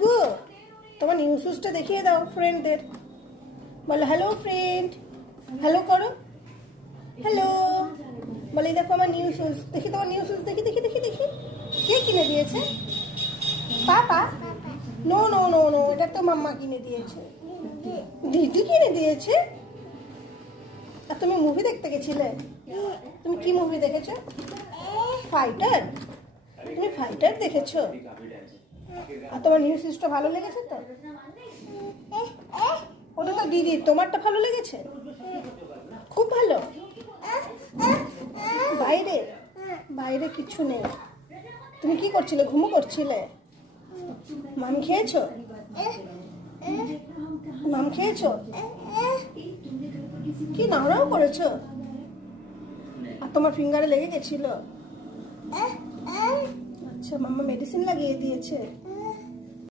গো, তোমার নিউ শুজটা দেখিয়ে দাও ফ্রেন্ডদের। বলো হ্যালো ফ্রেন্ড, হ্যালো করো, হ্যালো। বলে এই দেখো আমার নিউ শুজ, দেখি তোমার নিউ শুজ, দেখি দেখি দেখি দেখি। কে কিনে দিয়েছে? পাপা? নো নো নো নো, এটা তো মাম্মা কিনে দিয়েছে। দিদি কিনে দিয়েছে? আর তুমি মুভি দেখতে গেছিলে? তুমি কি মুভি দেখেছো? ফাইটার? তুমি ফাইটার দেখেছো? আর তোমার নিউ সিরিজটা ভালো লেগেছে তো? ওটা তো দিদি, তোমারটা ভালো লেগেছে? খুব ভালো। বাইরে বাইরে কিছু নেই। তুমি কি করছিলে? ঘুমো করছিলে? মাম খেয়েছো? মাম খেয়েছো? কি নাড়াও করেছো? আর তোমার ফিঙ্গারে লেগে গেছিল? আচ্ছা, মাম্মা মেডিসিন লাগিয়ে দিয়েছে।